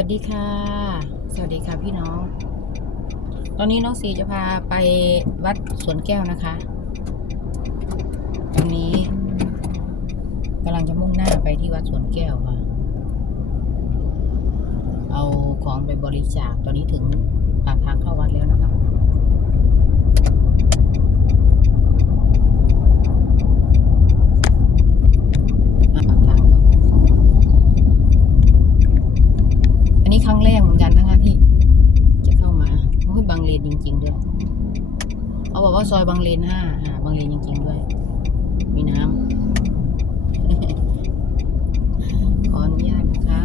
วัสดีค่ะ สวัสดีค่ะพี่น้อง ตอนนี้น้องสีจะพาไปวัดสวนแก้วนะคะ ตอนนี้กำลังจะมุ่งหน้าไปที่วัดสวนแก้วค่ะ เอาของไปบริจาค ตอนนี้ถึงปากทางเข้าวัดแล้วนะคะ อะปากทางเข้าวัดอันนี้ครั้งแรกเหมือนกันนะคะที่จะเข้ามาโอ้ยบางเลนจริง ๆ ด้วย เขาบอกว่า ซอยบางเลนห้าบางเลนจริงๆด้วย มีน้ำ ขออนุญาตนะคะ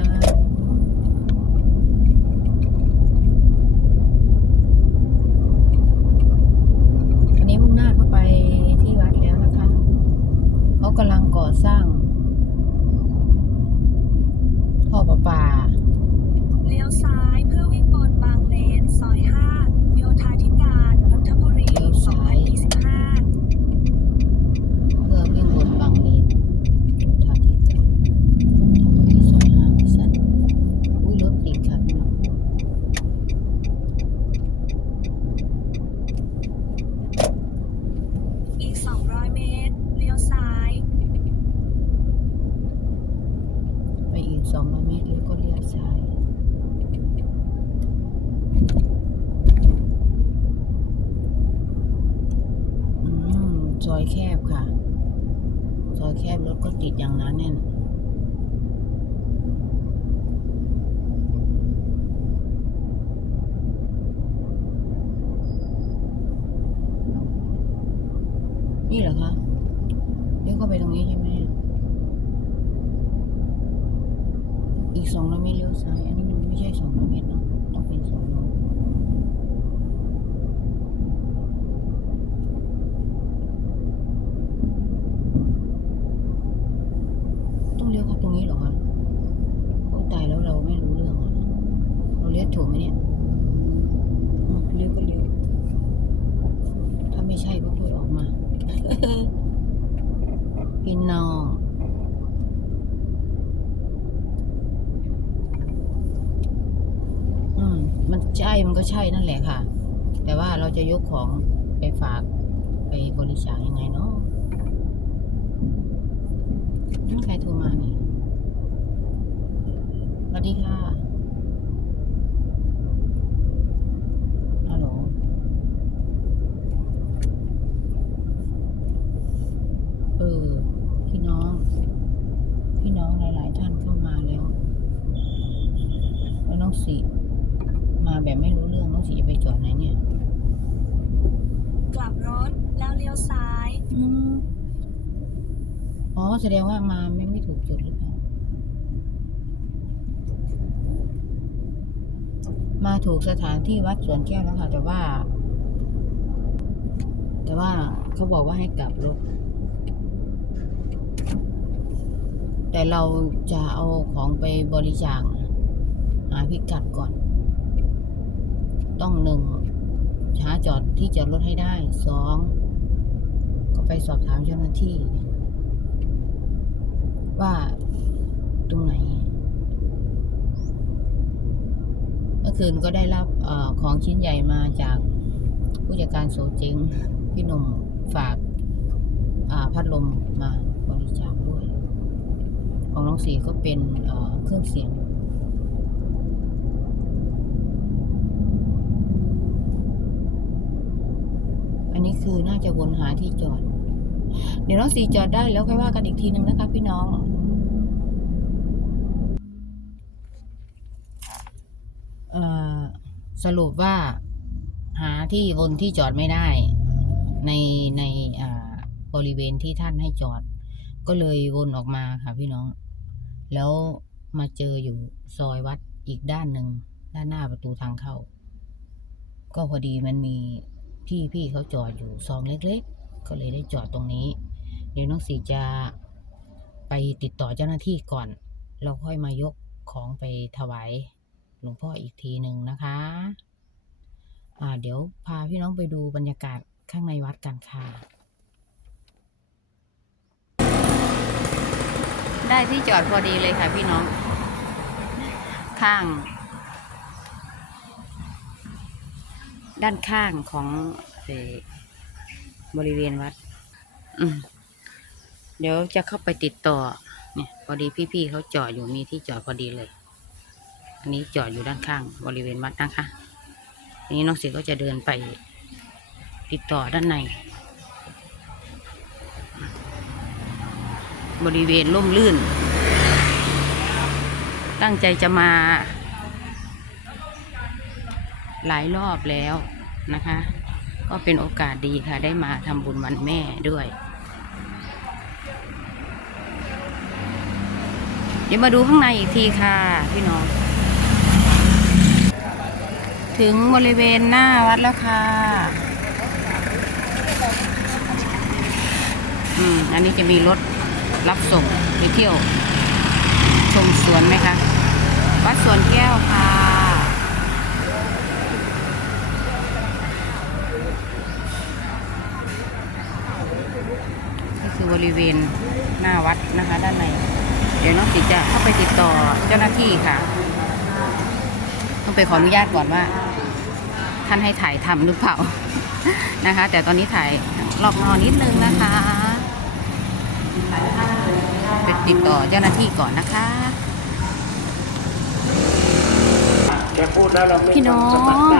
อันนี้มุ่งหน้าเข้าไปที่วัดแล้วนะคะ เขากำลังก่อสร้างท่อประปา เลี้ยวซ้ายเพื่อวิ่งบนบางเลน ซอย 5 โยธาธิการนนทบุรี เลี้ยวซ้าย 225 เพื่อวิ่งบนบางเลนทางที่เก้าที่ซอยห้าพิสันอุ้ยรถติดค่ะพี่น้อง อีก 200 เมตร เลี้ยวซ้าย ไปอีกสองร้อยเมตรแล้วก็เลี้ยวซ้าย อืมซอยแคบค่ะ ซอย แคบรถก็ติดอย่างนั้นเนี่ยนี่เหรอคะเลี้ยวเข้าไปตรงนี้ใช่ไหม อีกสองร้อยเมตรเลี้ยวซ้าย อันนี้มันไม่ใช่สองร้อยเมตรเนาะ ต้องเป็นสองร้อยต้องเลี้ยวเข้าตรงนี้เหรอคะโอ้ตายแล้วเราไม่รู้เรื่องอะเราเลี้ยวถูกไหมเนี่ยอืมเลี้ยวก็เลี้ยว ถ้าไม่ใช่ก็พูดออกมา พี่น้อง อื มันใช่มันก็ใช่นั่นแหละค่ะ แต่ว่าเราจะยกของไปฝากไปบริจาคยังไงเนาะนั่นใครโทรมานี่สวัสดีค่ะฮัลโหลเออพี่น้อง พี่น้องหลาย ๆ ท่านเข้ามาแล้วแล้วน้องสีมา แบบไม่รู้เรื่องน้องสีจะไปจอดไหนเนี่ย กลับรถแล้วเลี้ยวซ้ายอืมอ๋อแสดงว่ามาไม่ไม่ถูกจุดหรือเปล่า มาถูกสถานที่วัดสวนแก้วแล้วค่ะ แต่ว่า แต่ว่าเขาบอกว่าให้กลับรถ แต่เราจะเอาของไปบริจาคหาพิกัดก่อน ต้องหนึ่งหาจอดที่จอดรถให้ได้สองก็ไปสอบถามเจ้าหน้าที่ ว่าตรงไหนเมื่อคืนก็ได้รับอของชิ้นใหญ่มาจากผู้จัดการโซเจงพี่หนุ่มฝากาพัดลมมาบริจาคด้วย ของน้องสีก็เป็นเครื่องเสียง อั นนี้คือน่าจะวนหาที่จอด เดี๋ยวน้องสีจอดได้แล้วค่อยว่ากันอีกทีหนึ่งนะคะพี่น้องสรุปว่าหาที่วนที่จอดไม่ได้ ในในบริเวณที่ท่านให้จอด ก็เลยวนออกมาค่ะพี่น้อง แล้วมาเจออยู่ซอยวัดอีกด้านหนึ่งด้านหน้าประตูทางเข้า ก็พอดีมันมี ที่พี่เขาจอดอยู่ซองเล็กๆ ก็เลยได้จอดตรงนี้ เดี๋ยวน้องสีจะไปติดต่อเจ้าหน้าที่ก่อน เราค่อยมายกของไปถวายหลวงพ่ออีกทีหนึ่งนะคะ อ่า เดี๋ยวพาพี่น้องไปดูบรรยากาศข้างในวัดกันค่ะ ได้ที่จอดพอดีเลยค่ะพี่น้อง ข้าง ด้านข้างของเอ่อบริเวณวัดอืมเดี๋ยวจะเข้าไปติดต่อ เนี่ย พอดีพี่ๆเขาจอดอยู่มีที่จอดพอดีเลย อันนี้จอดอยู่ด้านข้างบริเวณวัดนะคะทีนี้น้องเสียก็จะเดินไปติดต่อด้านใน บริเวณร่มรื่น ตั้งใจจะมา หลายรอบแล้วนะคะ ก็เป็นโอกาสดีค่ะ ได้มาทำบุญวันแม่ด้วย เดี๋ยวมาดูข้างในอีกทีค่ะ พี่น้อง ถึงบริเวณหน้าวัดแล้วค่ะอืมอันนี้จะมีรถรับส่งไปเที่ยว ชมสวนไหมคะ วัดสวนแก้วค่ะ นี่คือ บริเวณหน้าวัดนะคะ ด้านใน เดี๋ยวน้องติจะเข้าไปติดต่อเจ้าหน้าที่ค่ะ ต้องไปขออนุญาตก่อนว่า ท่านให้ถ่ายทำหรือเปล่านะคะ แต่ตอนนี้ถ่ายรอบนอกนิดนึงนะคะไปติดต่อเจ้าหน้าที่ก่อนนะคะพี่น้อง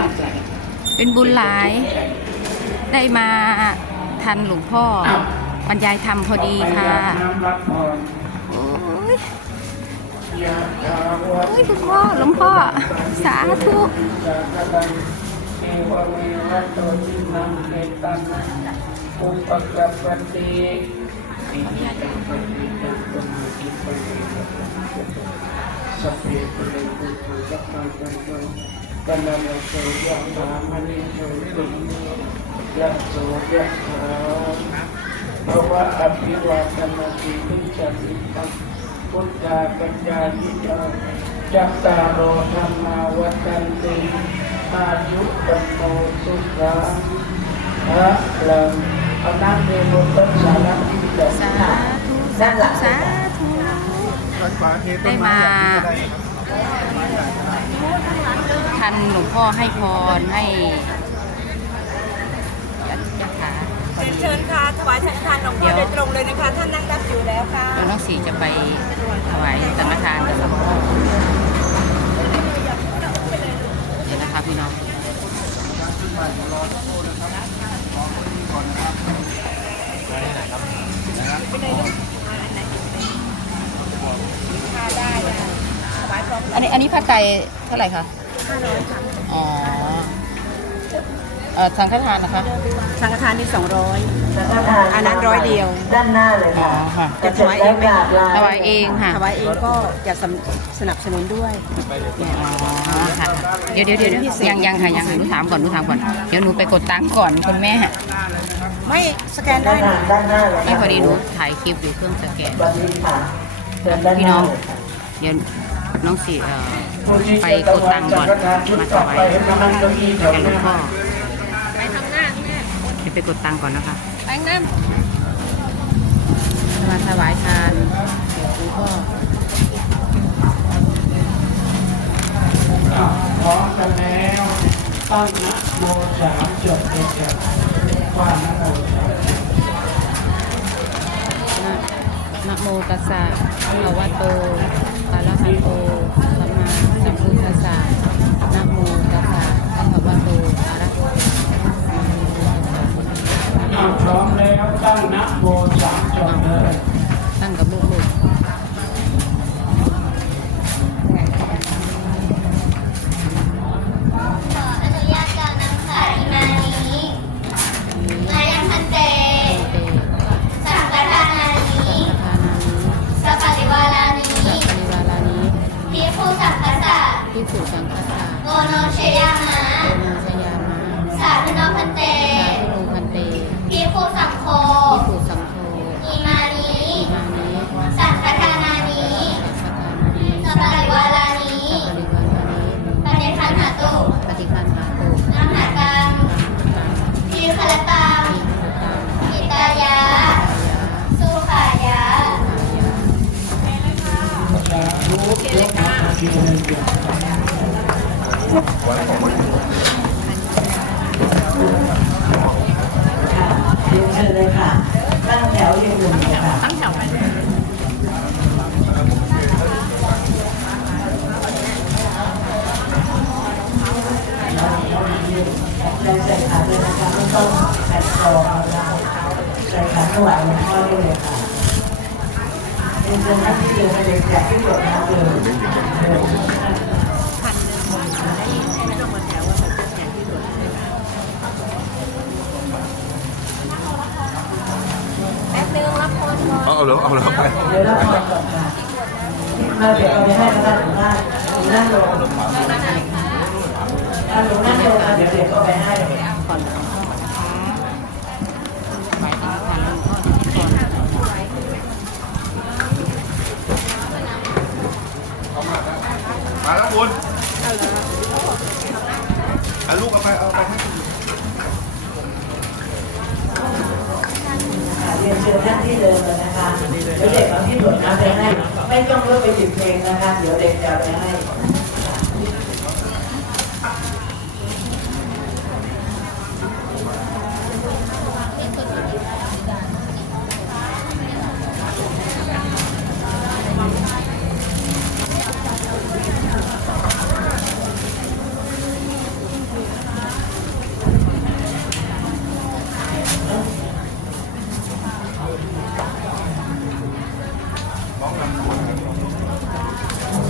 เป็นบุญหลาย ได้มาทันหลวงพ่อ รรยายธรรมพอดีค่ะโอ้ยยะถาวะโอ้ยหลวงพ่อหลวงพ่อ สาธุจะกะลังเอวเมวะโตจินังเกตังอุปกัปติสเพปุเรตุตุสัพพะจันโตปนัมโสยะมามณิโชติยะโสยะถา ภวะอภิวาทนาสีทุจันติตังพุทธาปัญญายิจาจัตตารโอธรรมาวัตันติอายุปโนสุขังพระลังเอาน้ำเดโมตัสสาระที่จะสาธุสาธุสาธุได้มาทันหลวงพ่อให้พรให้าพอดีเชิญค่ะถวายสังฆทานหลวงพ่อโดยตรงเลยนะคะ ท่านนั่งรับอยู่แล้วค่ะแล้วน้องสีจะไปถวายสังฆทานกับหลวงพ่อเดี๋ยวนะคะพี่น้องอันนี้อันนี้ผ้าไตรเท่าไหร่คะห้าร้อยค่ะอ๋อ เอ่อสังฆทานนะคะ สังฆทานที่สองร้อยอันนั้นร้อยเดียว ด้านหน้าเลยอ๋อค่ะค่ะ จะถวายเองไหมคะถวายเองค่ะถวายเองก็จะสำสนับสนุนด้วย อ๋อค่ะเดี๋ยวเดี๋ยวเดี๋ยวยังยังค่ะยังหนูถามก่อนหนูถามก่อนเดี๋ยวหนูไปกดตังค์ก่อนคุณแม่ไม่สแกนได้ด้านหนะ น้าด้านหน้าเลยไม่ค่ะพอดีหนูถ่ายคลิปอยู่เครื่องสแกนสวัสดีค่ะเชิญด้านพี่หน้น้าอง เลยค่ะเดี๋ยวน้องสีเอ่อผู้ที่ไปจะกดตังค์ก่อนสัฆทานชุดมาถต่อวายไปให้มานั่งเก้าอี้แถวแก่หหลวงน้าพ่อไปทำหน้าแม่เดี๋ยว ไปกดตังค์ก่อนนะคะไปน้ำมาถวายทานเดี๋ยวหลวงพ่อพร้อมกันแล้วตั้งนะโมสามจบเลยจ้ะว่านะโมสามนะนะโมตัสสะภะคะวะโตอะระหะโตสัมมาสัมพุทธัสสะนะโมตัสสะภะคะวะโตอะระหะโตสัมมาสัมพุทธัสสะ อะ พร้อมแล้วตั้งนะโมสามจบเลย เรียนเชิญเลยค่ะตั้งแถวเรียงหนึ่งเลยค่ะตั้งแถวไปแรงใส่ขาด้วยนะคะไม่ต้องแผ่นคอนะคะใส่ขาถวายหลวงพ่อได้เลยค่ะเรียนเชิญท่านที่เดินไปเลยอยากที่กดน้ำเลยเดิน พันหนึ่งไม่ต้องมาแถวว่าแบบอย่างที่สุด แป๊บนึงรับคนก่อน เอาเอาเลยเอาเลยเอาไป เดี๋ยวเราพอก่อนค่ะมาเดี๋ยวเอาไปให้นะคะถึงบ้านถึงนั่งลงถ้าลงนั่งลงค่ะเดี๋ยวเด็กก็ไปให้ ก่อนหลวงพ่อนะคะหมายถึงการหลวงพ่อก่อน มาแล้วคุณเอาลูกเอาไปเอาไปให้ ค่ะเรียนเชิญท่านที่เดินเลยนะคะเดี๋ยวเด็กเอาที่ตรวจน้ำไปให้ ไม่ต้องเลือกไปจิบเพลงนะคะ เดี๋ยวเด็กจะเอาไปให้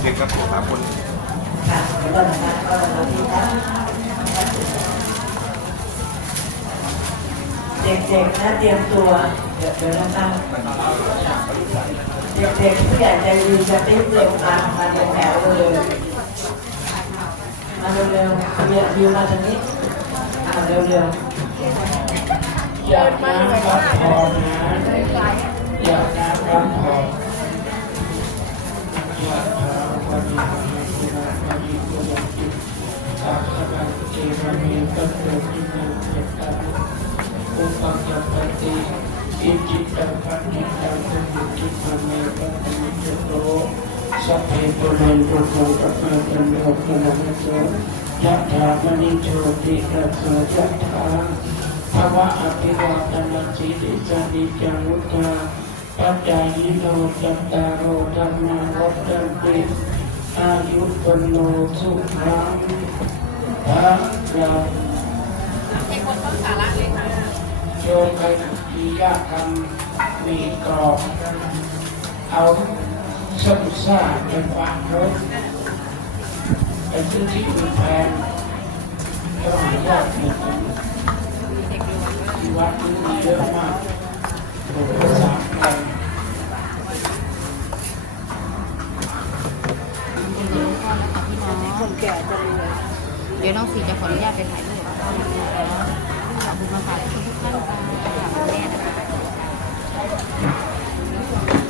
เด็กกับตัวสามคน ค่ะ เดี๋ยวก่อนนะคะก็เราเด็กๆนะเตรียมตัวเดี๋ยวเดี๋ยวนะคะเด็กๆผู้ใหญ่ใจดีจะติ๊บเร็วมามาเป็นแถวเลยมาเร็วๆเบียร์บิวมาทางนี้อ่าเร็วๆอยากน้ำรับพรนะอยากน้ำรับพร วเมตโตวินัสสตาอุปกัปปติอิจิตังปัญญาตุมิกิมเมตติมิโตสัพเพตุเรนตุโตปะปะตันโยกะนะโตยะถามณิโชติระโสยะถาภาวะอภิวาทนาสีริสานิจังวุฒาปัจจายิโนจัตตารโอธรรมาวัฏันติอายุปนโนสุขังพระ เราโยมใครที่ยากทำมีกรอบเอาสมุทรสาครไปฝากรถไปซื้อที่อื่นแทนก็หายากเหมือนกันที่วัดนี้มีเยอะมากผมก็สามไปคนแก่จะรวยเดี๋ยวน้องสีจะขออนุญาตไปถ่าย ขอบคุณมากค่ะทุกท่านค่ะ